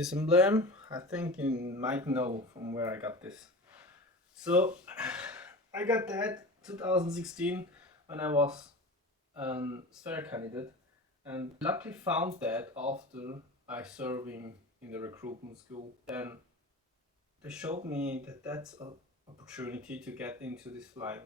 this emblem. I think you might know from where I got this. So I got that 2016 when I was a SPHAIR candidate, and luckily found that after I serving in the recruitment school. Then they showed me that that's an opportunity to get into this flying.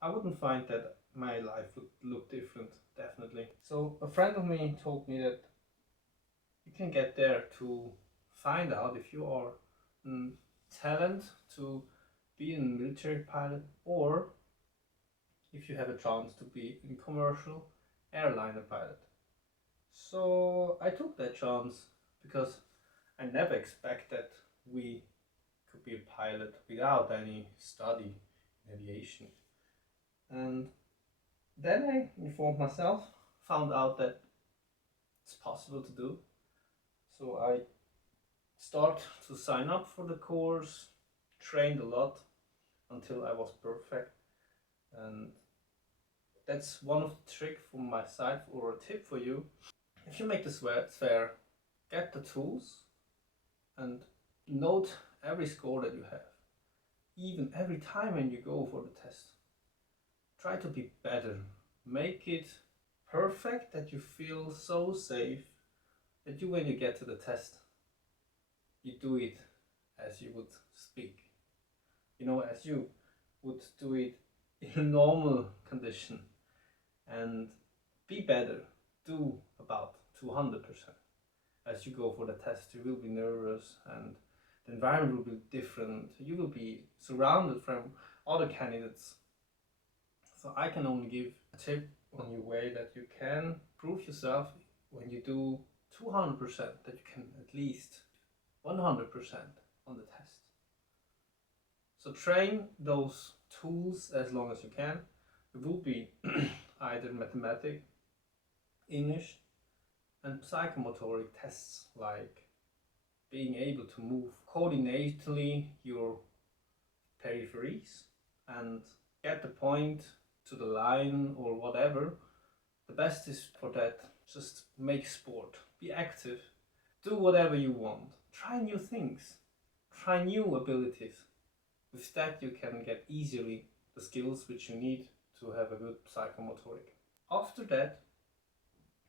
I wouldn't find that my life would look different, definitely. So a friend of me told me that you can get there to find out if you are talent to be a military pilot, or if you have a chance to be a commercial airliner pilot. So I took that chance because I never expected we could be a pilot without any study in aviation. And then I informed myself, found out that it's possible to do. So I start to sign up for the course, trained a lot until I was perfect. And that's one of the tricks from my side, or a tip for you. If you make this SPHAIR, get the tools and note every score that you have. Even every time when you go for the test, try to be better. Make it perfect that you feel so safe that when you get to the test, you do it as you would speak. As you would do it in a normal condition. And be better. Do about 200%. As you go for the test, you will be nervous and the environment will be different. You will be surrounded from other candidates. So I can only give a tip on your way that you can prove yourself when you do 200%, that you can at least 100% on the test. So train those tools as long as you can. It will be either mathematics, English, and psychomotoric tests, like being able to move coordinately your peripheries and get the point to the line or whatever. The best is for that, just make sport, be active, do whatever you want, try new things, try new abilities. With that you can get easily the skills which you need to have a good psychomotoric. After that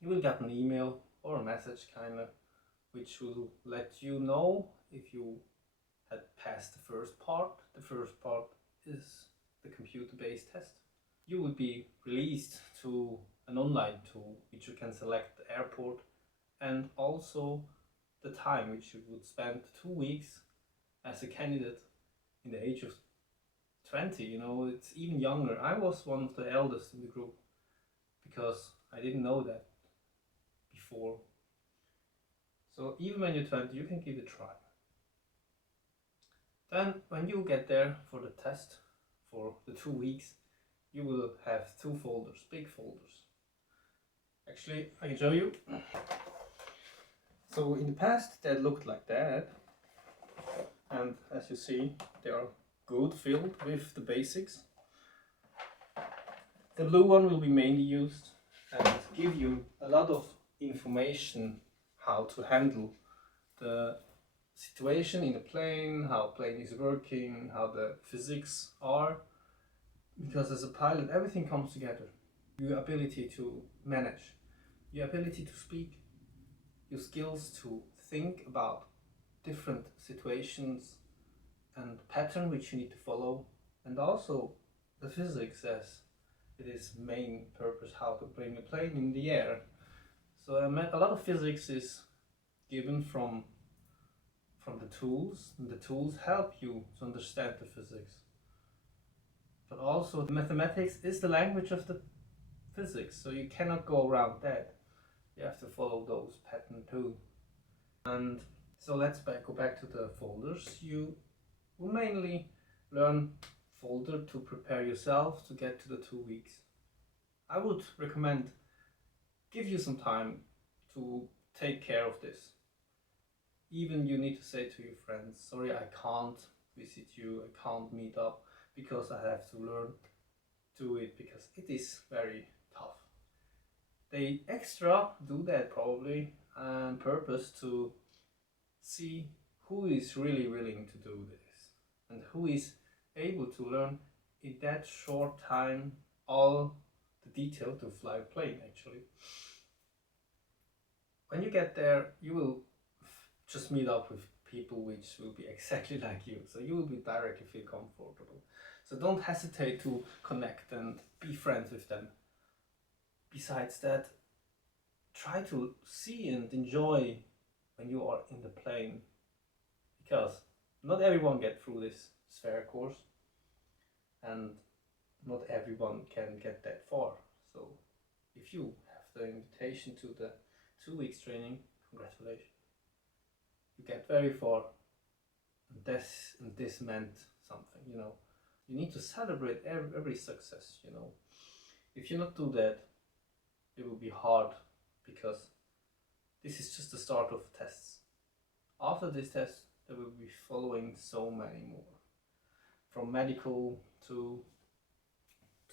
you will get an email or a message which will let you know if you had passed the first part. The first part is the computer-based test. You will be released to an online tool which you can select the airport and also the time which you would spend 2 weeks as a candidate in the age of 20. It's even younger. I was one of the eldest in the group because I didn't know that before. So even when you're 20, you can give it a try. Then when you get there for the test for the 2 weeks, you will have 2 folders, big folders. Actually, I can show you. So in the past that looked like that, and as you see they are good filled with the basics. The blue one will be mainly used and give you a lot of information how to handle the situation in the plane, how plane is working, how the physics are. Because as a pilot everything comes together. Your ability to manage, your ability to speak, your skills to think about different situations and pattern which you need to follow, and also the physics as it is main purpose, how to bring a plane in the air. So a lot of physics is given from the tools, and the tools help you to understand the physics. But also the mathematics is the language of the physics, so you cannot go around that. You have to follow those patterns too. And so let's go back to the folders. You will mainly learn folder to prepare yourself to get to the 2 weeks. I would recommend give you some time to take care of this. Even you need to say to your friends, sorry, I can't visit you, I can't meet up because I have to learn to it, because it is very tough. They extra do that probably on purpose to see who is really willing to do this and who is able to learn in that short time all the detail to fly a plane actually. When you get there, you will just meet up with people which will be exactly like you, so you will be directly feel comfortable. So don't hesitate to connect and be friends with them. Besides that, try to see and enjoy when you are in the plane, because not everyone get through this SPHAIR course and not everyone can get that far. So if you have the invitation to the 2 weeks training, congratulations. You get very far, and this meant something, you know. You need to celebrate every success, you know. If you not do that, it will be hard, because this is just the start of tests. After this test, there will be following so many more, from medical to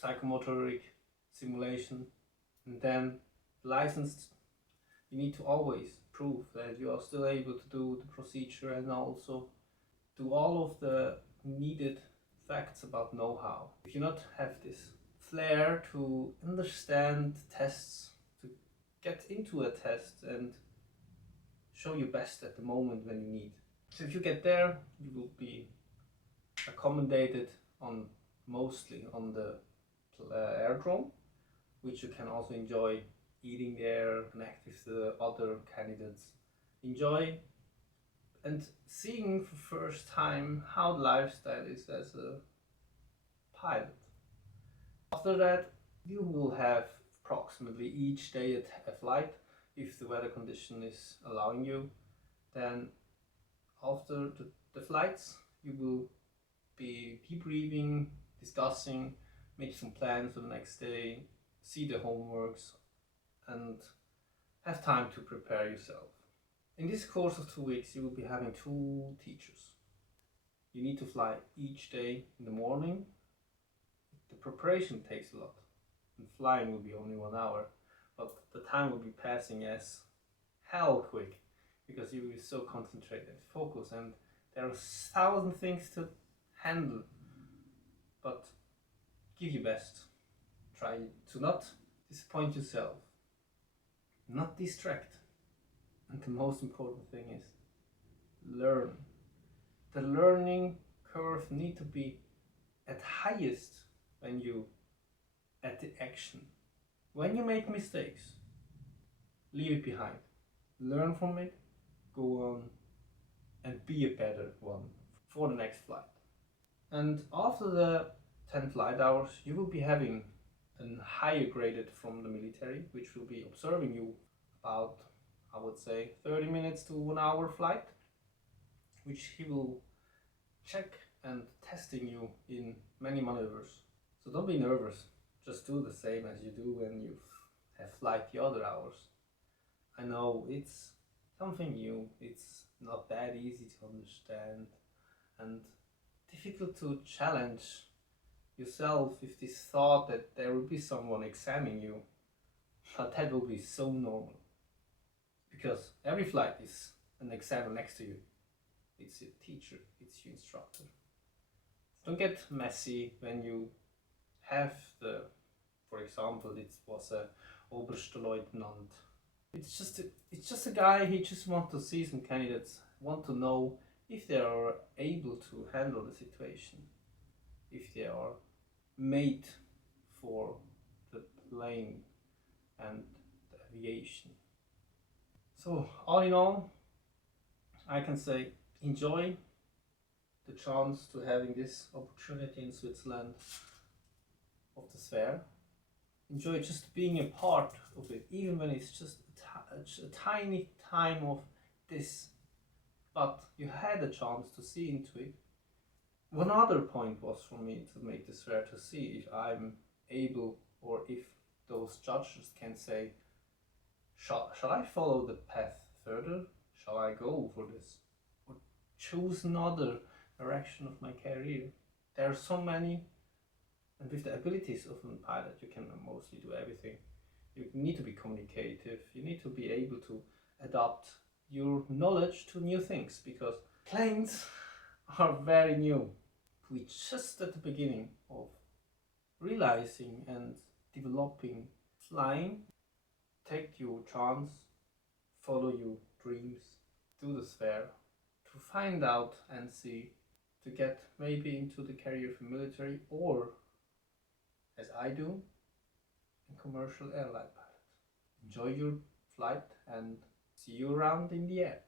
psychomotoric simulation, and then licensed. You need to always prove that you are still able to do the procedure and also do all of the needed facts about know-how. If you not have this flair to understand tests, to get into a test and show your best at the moment when you need. So if you get there, you will be accommodated on mostly on the aerodrome, which you can also enjoy eating there, connect with the other candidates, enjoy and seeing for first time how the lifestyle is as a pilot. After that, you will have approximately each day a flight if the weather condition is allowing you. Then after the flights, you will be debriefing, discussing, make some plans for the next day, see the homeworks, and have time to prepare yourself. In this course of 2 weeks, you will be having 2 teachers. You need to fly each day in the morning. The preparation takes a lot, and flying will be only 1 hour, but the time will be passing as hell quick, because you will be so concentrated and focused, and there are 1,000 things to handle. But give your best. Try to not disappoint yourself, not distract, and the most important thing is learn. The learning curve need to be at highest when you at the action. When you make mistakes, leave it behind, learn from it, go on and be a better one for the next flight. And after the 10 flight hours, you will be having a higher graded from the military, which will be observing you about, I would say, 30 minutes to 1 hour flight, which he will check and testing you in many maneuvers. So don't be nervous, just do the same as you do when you have flight the other hours. I know it's something new, it's not that easy to understand and difficult to challenge yourself with this thought that there will be someone examining you, but that will be so normal, because every flight is an examiner next to you. It's your teacher, it's your instructor. Don't get messy when you have the, for example, it was a Oberstleutnant. It's just a guy. He just want to see some candidates, want to know if they are able to handle the situation, if they are made for the plane and the aviation. So all in all, I can say enjoy the chance to having this opportunity in Switzerland of the SPHAIR. Enjoy just being a part of it, even when it's just a tiny time of this, but you had a chance to see into it. One other point was for me to make this SPHAIR, to see if I'm able, or if those judges can say, shall I follow the path further? Shall I go for this? Or choose another direction of my career? There are so many, and with the abilities of a pilot, you can mostly do everything. You need to be communicative, you need to be able to adapt your knowledge to new things, because planes are very new. We're just at the beginning of realizing and developing flying. Take your chance, follow your dreams, do the SPHAIR to find out and see, to get maybe into the career of military, or as I do, a commercial airline pilot. Enjoy your flight and see you around in the air.